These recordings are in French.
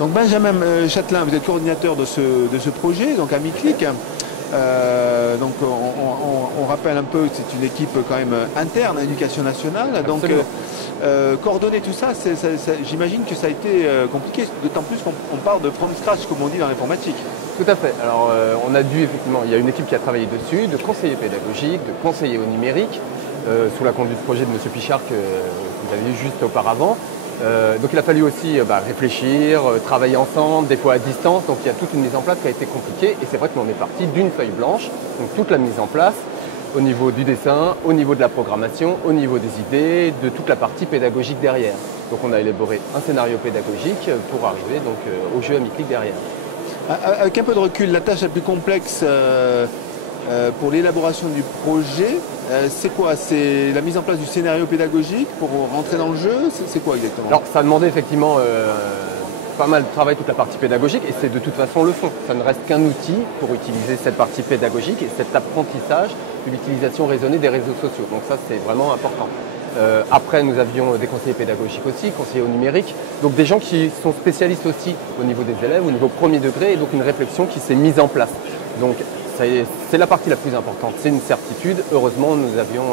Donc Benjamin Châtelain, vous êtes coordinateur de ce projet, donc AmiClick. Donc on rappelle un peu que c'est une équipe quand même interne à l'Éducation nationale. Donc coordonner tout ça, j'imagine que ça a été compliqué, d'autant plus qu'on part de from scratch, comme on dit dans l'informatique. Tout à fait. Alors on a dû effectivement, il y a une équipe qui a travaillé dessus, de conseillers pédagogiques, de conseillers au numérique, sous la conduite du projet de M. Pichard que vous avez vu juste auparavant. Donc il a fallu aussi réfléchir, travailler ensemble, des fois à distance, donc il y a toute une mise en place qui a été compliquée et c'est vrai que l'on est parti d'une feuille blanche, donc toute la mise en place au niveau du dessin, au niveau de la programmation, au niveau des idées, de toute la partie pédagogique derrière. Donc on a élaboré un scénario pédagogique pour arriver donc, au jeu AmiClick derrière. Avec un peu de recul, la tâche la plus complexe pour l'élaboration du projet, c'est quoi? C'est la mise en place du scénario pédagogique pour rentrer dans le jeu? C'est quoi exactement? Alors ça a demandé effectivement pas mal de travail, toute la partie pédagogique, et c'est de toute façon le fond. Ça ne reste qu'un outil pour utiliser cette partie pédagogique et cet apprentissage de l'utilisation raisonnée des réseaux sociaux. Donc ça c'est vraiment important. Après nous avions des conseillers pédagogiques aussi, conseillers au numérique, donc des gens qui sont spécialistes aussi au niveau des élèves, au niveau premier degré, et donc une réflexion qui s'est mise en place. Donc c'est la partie la plus importante, c'est une certitude. Heureusement, nous avions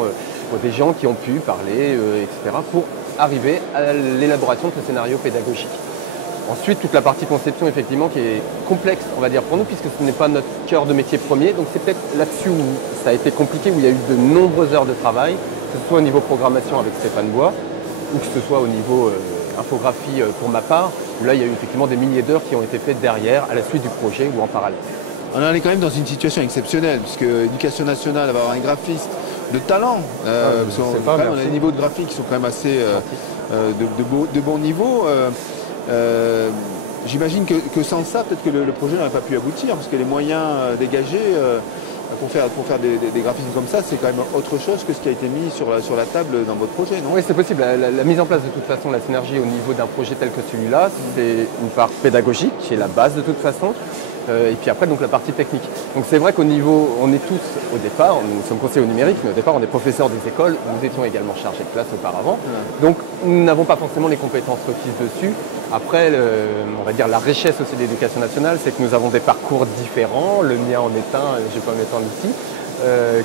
des gens qui ont pu parler, etc., pour arriver à l'élaboration de ce scénario pédagogique. Ensuite, toute la partie conception, effectivement, qui est complexe, on va dire, pour nous, puisque ce n'est pas notre cœur de métier premier. Donc c'est peut-être là-dessus où ça a été compliqué, où il y a eu de nombreuses heures de travail, que ce soit au niveau programmation avec Stéphane Bois, ou que ce soit au niveau infographie pour ma part, où là, il y a eu effectivement des milliers d'heures qui ont été faites derrière, à la suite du projet ou en parallèle. On en est quand même dans une situation exceptionnelle, puisque l'Éducation nationale va avoir un graphiste de talent. Parce on a des niveaux de graphique qui sont quand même assez de bon niveau. J'imagine que sans ça, peut-être que le projet n'aurait pas pu aboutir, parce que les moyens dégagés pour faire des graphismes comme ça, c'est quand même autre chose que ce qui a été mis sur la table dans votre projet, non? Oui, c'est possible. La mise en place de toute façon, la synergie au niveau d'un projet tel que celui-là, c'est une part pédagogique qui est la base de toute façon. Et puis après, donc la partie technique. Donc c'est vrai qu'au niveau, on est tous au départ, nous sommes conseillers au numérique, mais au départ on est professeurs des écoles, nous étions également chargés de classe auparavant. Donc nous n'avons pas forcément les compétences requises dessus. Après, on va dire la richesse aussi de l'Éducation nationale, c'est que nous avons des parcours différents, le mien en est un, je vais pas m'étendre ici,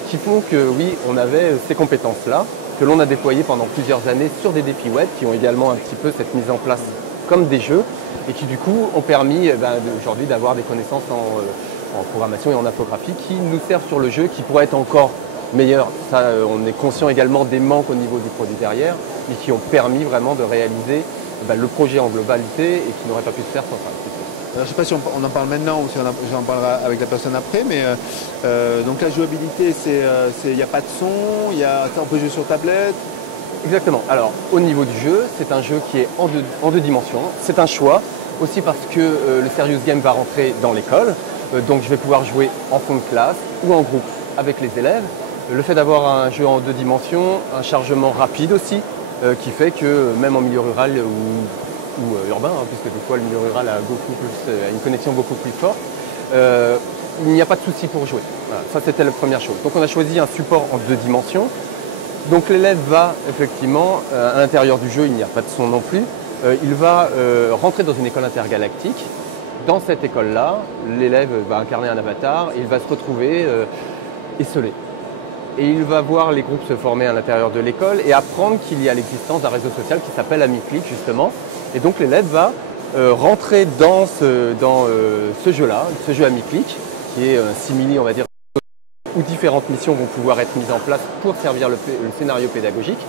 qui font que oui, on avait ces compétences-là, que l'on a déployées pendant plusieurs années sur des défis web, qui ont également un petit peu cette mise en place comme des jeux, et qui du coup ont permis aujourd'hui d'avoir des connaissances en programmation et en infographie qui nous servent sur le jeu, qui pourraient être encore meilleurs. Ça, on est conscient également des manques au niveau du produit derrière, mais qui ont permis vraiment de réaliser le projet en globalité et qui n'aurait pas pu se faire sans ça. Alors, je ne sais pas si on en parle maintenant ou si j'en parlerai avec la personne après, mais donc la jouabilité, il n'y a pas de son, on peut jouer sur tablette. Exactement. Alors, au niveau du jeu, c'est un jeu qui est en deux dimensions. C'est un choix, aussi parce que le Serious Game va rentrer dans l'école. Donc, je vais pouvoir jouer en fond de classe ou en groupe avec les élèves. Le fait d'avoir un jeu en deux dimensions, un chargement rapide aussi, qui fait que même en milieu rural ou urbain, puisque des fois le milieu rural a une connexion beaucoup plus forte, il n'y a pas de souci pour jouer. Voilà, ça, c'était la première chose. Donc, on a choisi un support en deux dimensions. Donc l'élève va effectivement, à l'intérieur du jeu, il n'y a pas de son non plus, il va rentrer dans une école intergalactique. Dans cette école-là, l'élève va incarner un avatar et il va se retrouver esseulé. Et il va voir les groupes se former à l'intérieur de l'école et apprendre qu'il y a l'existence d'un réseau social qui s'appelle AmiClick justement. Et donc l'élève va rentrer dans ce jeu-là, ce jeu AmiClick, qui est un simili, on va dire, où différentes missions vont pouvoir être mises en place pour servir le scénario pédagogique.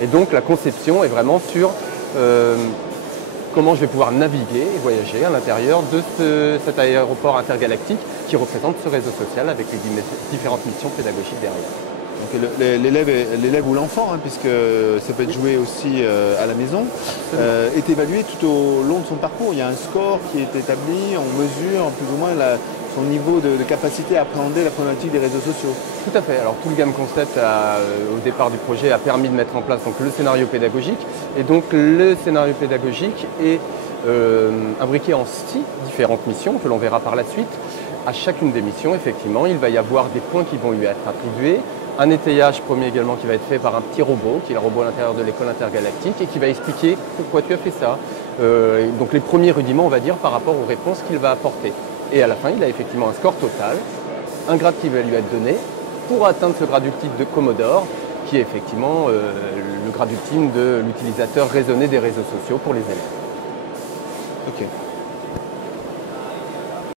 Et donc la conception est vraiment sur comment je vais pouvoir naviguer et voyager à l'intérieur de cet aéroport intergalactique qui représente ce réseau social avec les différentes missions pédagogiques derrière. Donc l'élève ou l'enfant, puisque ça peut être joué aussi à la maison, est évalué tout au long de son parcours. Il y a un score qui est établi, on mesure plus ou moins son niveau de capacité à appréhender la problématique des réseaux sociaux. Tout à fait. Alors tout le Game Concept au départ du projet a permis de mettre en place donc, le scénario pédagogique. Et donc le scénario pédagogique est imbriqué en 6 différentes missions que l'on verra par la suite. À chacune des missions, effectivement, il va y avoir des points qui vont lui être attribués. Un étayage premier également qui va être fait par un petit robot, qui est le robot à l'intérieur de l'école intergalactique et qui va expliquer pourquoi tu as fait ça, donc les premiers rudiments, on va dire, par rapport aux réponses qu'il va apporter. Et à la fin, il a effectivement un score total, un grade qui va lui être donné pour atteindre ce grade ultime de Commodore, qui est effectivement le grade ultime de l'utilisateur raisonné des réseaux sociaux pour les élèves. Ok.